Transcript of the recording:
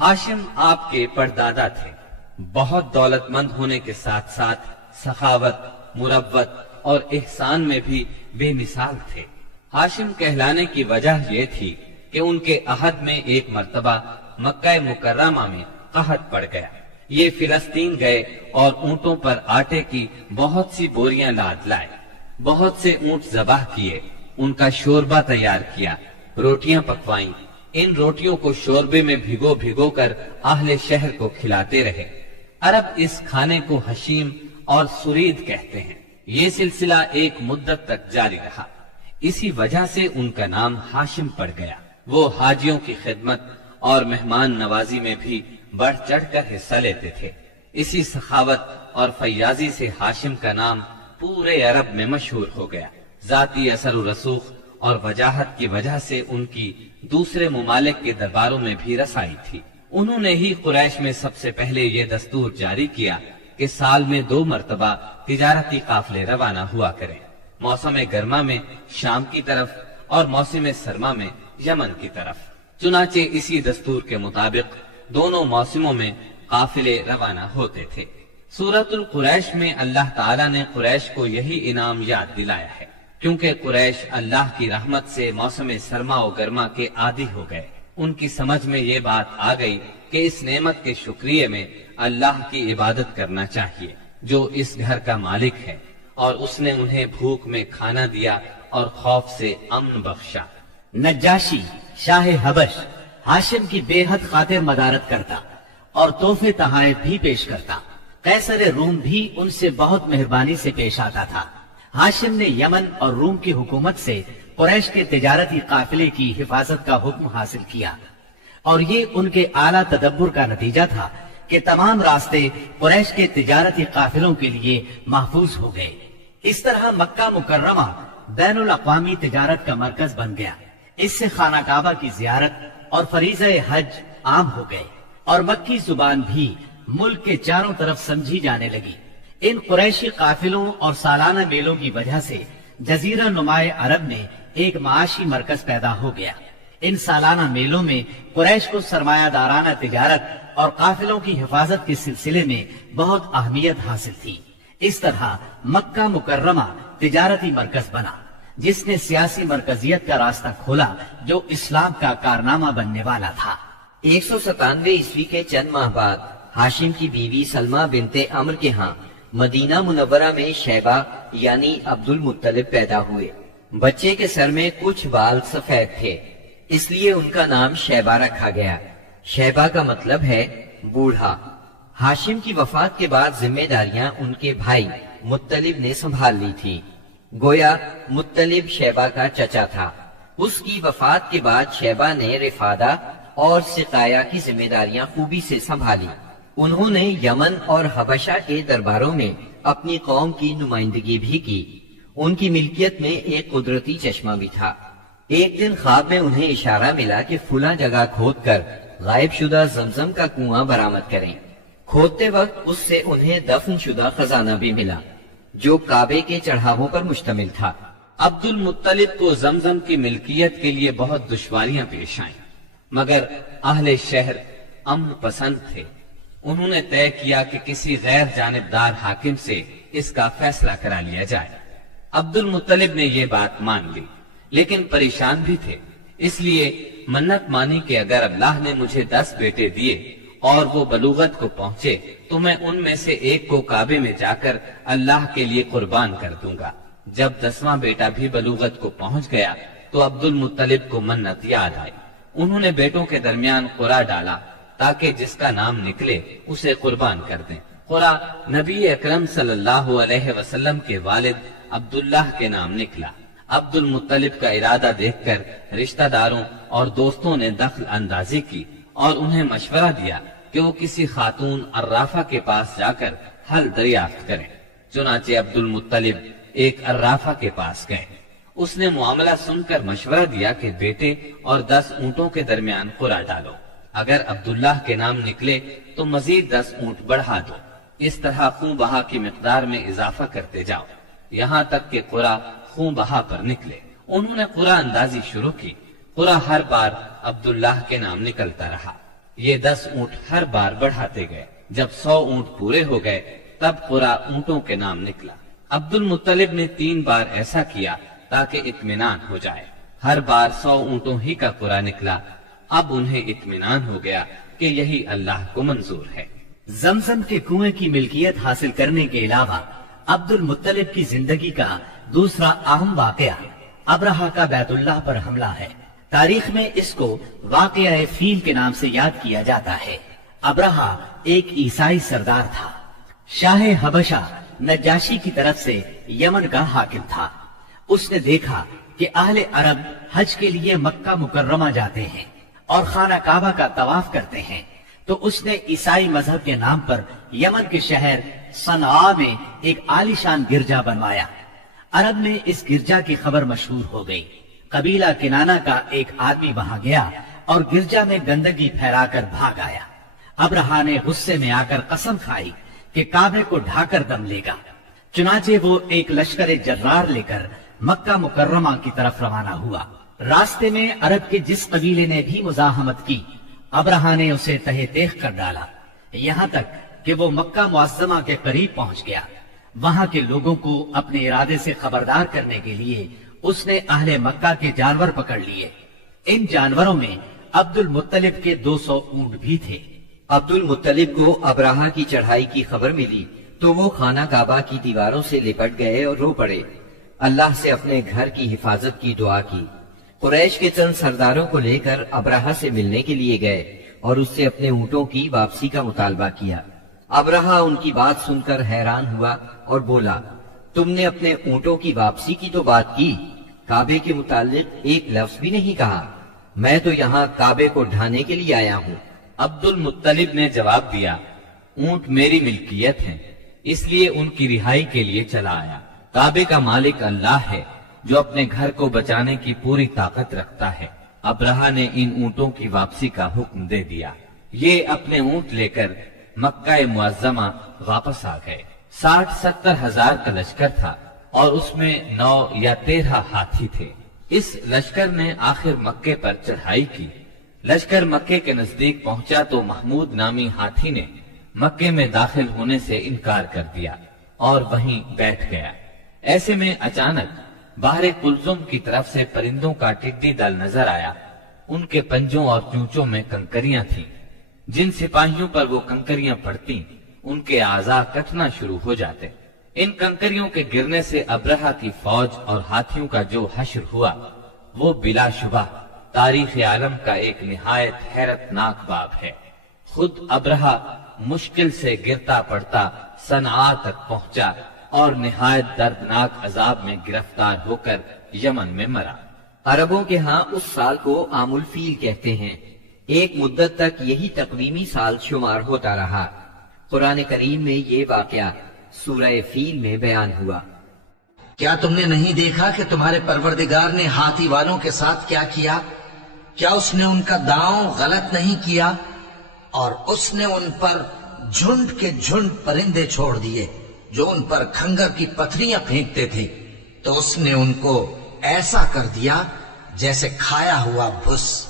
ہاشم آپ کے پردادا تھے۔ بہت دولت مند ہونے کے ساتھ ساتھ سخاوت، مروت اور احسان میں بھی بے مثال تھے۔ ہاشم کہلانے کی وجہ یہ تھی کہ ان کے عہد میں ایک مرتبہ مکہ مکرمہ میں قحط پڑ گیا۔ یہ فلسطین گئے اور اونٹوں پر آٹے کی بہت سی بوریاں لاد لائے، بہت سے اونٹ ذبح کیے، ان کا شوربہ تیار کیا، روٹیاں پکوائیں۔ ان روٹیوں کو شوربے میں بھگو بھگو کر اہل شہر کو کھلاتے رہے۔ عرب اس کھانے کو حشیم اور سرید کہتے ہیں۔ یہ سلسلہ ایک مدت تک جاری رہا، اسی وجہ سے ان کا نام ہاشم پڑ گیا۔ وہ حاجیوں کی خدمت اور مہمان نوازی میں بھی بڑھ چڑھ کر حصہ لیتے تھے۔ اسی سخاوت اور فیاضی سے ہاشم کا نام پورے عرب میں مشہور ہو گیا۔ ذاتی اثر و رسوخ اور وجاہت کی وجہ سے ان کی دوسرے ممالک کے درباروں میں بھی رسائی تھی۔ انہوں نے ہی قریش میں سب سے پہلے یہ دستور جاری کیا کہ سال میں 2 مرتبہ تجارتی قافلے روانہ ہوا کریں، موسم گرما میں شام کی طرف اور موسم سرما میں یمن کی طرف۔ چنانچہ اسی دستور کے مطابق دونوں موسموں میں قافلے روانہ ہوتے تھے۔ سورۃ القریش میں اللہ تعالیٰ نے قریش کو یہی انعام یاد دلایا ہے، کیونکہ قریش اللہ کی رحمت سے موسم سرما و گرما کے عادی ہو گئے۔ ان کی سمجھ میں یہ بات آ گئی کہ اس نعمت کے شکریہ میں اللہ کی عبادت کرنا چاہیے جو اس گھر کا مالک ہے، اور اس نے انہیں بھوک میں کھانا دیا اور خوف سے امن بخشا۔ نجاشی شاہ حبش ہاشم کی بے حد خاطر مدارت کرتا اور تحفے تحائف بھی پیش کرتا۔ قیصر روم بھی ان سے بہت مہربانی سے پیش آتا تھا۔ ہاشم نے یمن اور روم کی حکومت سے قریش کے تجارتی قافلے کی حفاظت کا حکم حاصل کیا، اور یہ ان کے اعلیٰ تدبر کا نتیجہ تھا کہ تمام راستے قریش کے تجارتی قافلوں کے لیے محفوظ ہو گئے۔ اس طرح مکہ مکرمہ بین الاقوامی تجارت کا مرکز بن گیا۔ اس سے خانہ کعبہ کی زیارت اور فریضہ حج عام ہو گئے، اور مکی زبان بھی ملک کے چاروں طرف سمجھی جانے لگی۔ ان قریشی قافلوں اور سالانہ میلوں کی وجہ سے جزیرہ نمائے عرب میں ایک معاشی مرکز پیدا ہو گیا۔ ان سالانہ میلوں میں قریش کو سرمایہ دارانہ تجارت اور قافلوں کی حفاظت کے سلسلے میں بہت اہمیت حاصل تھی۔ اس طرح مکہ مکرمہ تجارتی مرکز بنا، جس نے سیاسی مرکزیت کا راستہ کھولا جو اسلام کا کارنامہ بننے والا تھا۔ 197 عیسوی کے چند ماہ بعد ہاشم کی بیوی سلمہ بنت عمر کے ہاں مدینہ منورہ میں شیبہ یعنی عبد المطلب پیدا ہوئے۔ بچے کے سر میں کچھ بال سفید تھے، اس لیے ان کا نام شیبہ رکھا گیا۔ شیبہ کا مطلب ہے بوڑھا۔ ہاشم کی وفات کے بعد ذمہ داریاں ان کے بھائی مطلب نے سنبھال لی تھی۔ گویا مطلب شیبہ کا چچا تھا۔ اس کی وفات کے بعد شیبہ نے رفادہ اور سقایا کی ذمہ داریاں خوبی سے سنبھالی۔ انہوں نے یمن اور حبشہ کے درباروں میں اپنی قوم کی نمائندگی بھی کی۔ ان کی ملکیت میں ایک قدرتی چشمہ بھی تھا۔ ایک دن خواب میں انہیں اشارہ ملا کہ فلاں جگہ کھود کر غائب شدہ زمزم کا کنواں برآمد کریں۔ کھودتے وقت اس سے انہیں دفن شدہ خزانہ بھی ملا جو کعبے کے چڑھاووں پر مشتمل تھا۔ عبد المطلب کو زمزم کی ملکیت کے لیے بہت دشواریاں پیش آئیں، مگر اہل شہر امن پسند تھے۔ انہوں نے طے کیا کہ کسی غیر جانبدار حاکم سے اس کا فیصلہ کرا لیا جائے۔ عبد المطلب نے یہ بات مان لی، لیکن پریشان بھی تھے، اس لیے منت مانی کہ اگر اللہ نے مجھے 10 بیٹے دیے اور وہ بلوغت کو پہنچے تو میں ان میں سے ایک کو کعبے میں جا کر اللہ کے لیے قربان کر دوں گا۔ جب 10واں بیٹا بھی بلوغت کو پہنچ گیا تو عبد المطلب کو منت یاد آئی۔ انہوں نے بیٹوں کے درمیان قرعہ ڈالا تاکہ جس کا نام نکلے اسے قربان کر دیں۔ قرعہ نبی اکرم صلی اللہ علیہ وسلم کے والد عبداللہ کے نام نکلا۔ عبد المطلب کا ارادہ دیکھ کر رشتہ داروں اور دوستوں نے دخل اندازی کی اور انہیں مشورہ دیا کہ وہ کسی خاتون عرافہ کے پاس جا کر حل دریافت کریں۔ چنانچہ عبد المطلب ایک عرافہ کے پاس گئے۔ اس نے معاملہ سن کر مشورہ دیا کہ بیٹے اور 10 اونٹوں کے درمیان قرعہ ڈالو، اگر عبداللہ کے نام نکلے تو مزید 10 اونٹ بڑھا دو، اس طرح خوں بہا کی مقدار میں اضافہ کرتے جاؤ یہاں تک کہ قرعہ خوں بہا پر نکلے۔ انہوں نے قرعہ اندازی شروع کی۔ قرعہ ہر بار عبداللہ کے نام نکلتا رہا۔ یہ 10 اونٹ ہر بار بڑھاتے گئے. جب 100 اونٹ پورے ہو گئے تب قرا اونٹوں کے نام نکلا. عبد المطلب نے 3 بار ایسا کیا تاکہ اطمینان ہو جائے. ہر بار 100 اونٹوں ہی کا قرا نکلا. اب انہیں اطمینان ہو گیا کہ یہی اللہ کو منظور ہے. زمزم کے کنویں کی ملکیت حاصل کرنے کے علاوہ عبد المطلب کی زندگی کا دوسرا اہم واقعہ ابرہہ کا بیت اللہ پر حملہ ہے. تاریخ میں اس کو واقعہ فیل کے نام سے یاد کیا جاتا ہے. ابرہہ ایک عیسائی سردار تھا. شاہ حبشہ نجاشی کی طرف سے یمن کا حاکم تھا. اس نے دیکھا کہ اہل عرب حج کے لیے مکہ مکرمہ جاتے ہیں اور خانہ کعبہ کا طواف کرتے ہیں، تو اس نے عیسائی مذہب کے نام پر یمن کے شہر صنعاء میں ایک عالیشان گرجا بنوایا. عرب میں اس گرجا کی خبر مشہور ہو گئی. قبیلہ کنانہ کا ایک آدمی وہاں گیا اور گرجا میں گندگی پھیلا کر بھاگ آیا. ابرہہ نے غصے میں آ کر قسم کھائی کہ کعبے کو ڈھا کر دم لے گا. چنانچہ وہ ایک لشکر جرار لے کر مکہ مکرمہ کی طرف روانہ ہوا. راستے میں عرب کے جس قبیلے نے بھی مزاحمت کی ابرہہ نے اسے تہہ تیغ کر ڈالا، یہاں تک کہ وہ مکہ معظمہ کے قریب پہنچ گیا. وہاں کے لوگوں کو اپنے ارادے سے خبردار کرنے کے لیے اس نے اہل مکہ کے جانور پکڑ لیے. ان جانوروں میں عبد المطلب کے 200 اونٹ بھی تھے. عبد المطلب کو ابرہہ کی چڑھائی کی خبر ملی تو وہ خانہ کعبہ کی دیواروں سے لپٹ گئے اور رو پڑے. اللہ سے اپنے گھر کی حفاظت کی دعا کی. قریش کے چند سرداروں کو لے کر ابرہہ سے ملنے کے لیے گئے اور اس سے اپنے اونٹوں کی واپسی کا مطالبہ کیا. ابرہہ ان کی بات سن کر حیران ہوا اور بولا، تم نے اپنے اونٹوں کی واپسی کی تو بات کی، کعبے کے متعلق ایک لفظ بھی نہیں کہا. میں تو یہاں کعبے کو ڈھانے کے لیے آیا ہوں. عبد المطلب نے جواب دیا، اونٹ میری ملکیت ہیں، اس لیے ان کی رہائی کے لیے چلا آیا. کعبے کا مالک اللہ ہے جو اپنے گھر کو بچانے کی پوری طاقت رکھتا ہے. ابرہہ نے ان اونٹوں کی واپسی کا حکم دے دیا. یہ اپنے اونٹ لے کر مکہ معظمہ واپس آ گئے. 60-70 ہزار کا لشکر تھا اور اس میں 9 یا 13 ہاتھی تھے. اس لشکر نے آخر مکے پر چڑھائی کی. لشکر مکے کے نزدیک پہنچا تو محمود نامی ہاتھی نے مکے میں داخل ہونے سے انکار کر دیا اور وہیں بیٹھ گیا. ایسے میں اچانک باہر کلثوم کی طرف سے پرندوں کا ٹڈی دل نظر آیا. ان کے پنجوں اور چونچوں میں کنکریاں تھیں. جن سپاہیوں پر وہ کنکریاں پڑتی ان کے اعضاء کٹنا شروع ہو جاتے. ان کنکریوں کے گرنے سے ابرہہ کی فوج اور ہاتھیوں کا جو حشر ہوا وہ بلا شبہ تاریخ عالم کا ایک نہایت حیرت ناک باب ہے. خود ابرہہ مشکل سے گرتا پڑتا صنعاء تک پہنچا اور نہایت دردناک عذاب میں گرفتار ہو کر یمن میں مرا. عربوں کے ہاں اس سال کو عام الفیل کہتے ہیں. ایک مدت تک یہی تقویمی سال شمار ہوتا رہا. قرآن کریم میں یہ واقعہ سورہ فیل میں بیان ہوا. کیا تم نے نہیں دیکھا کہ تمہارے پروردگار نے ہاتھی والوں کے ساتھ کیا کیا؟ کیا اس نے ان کا داؤں غلط نہیں کیا؟ اور اس نے ان پر جھنڈ کے جھنڈ پرندے چھوڑ دیے جو ان پر کھنگر کی پتھریاں پھینکتے تھے، تو اس نے ان کو ایسا کر دیا جیسے کھایا ہوا بھس.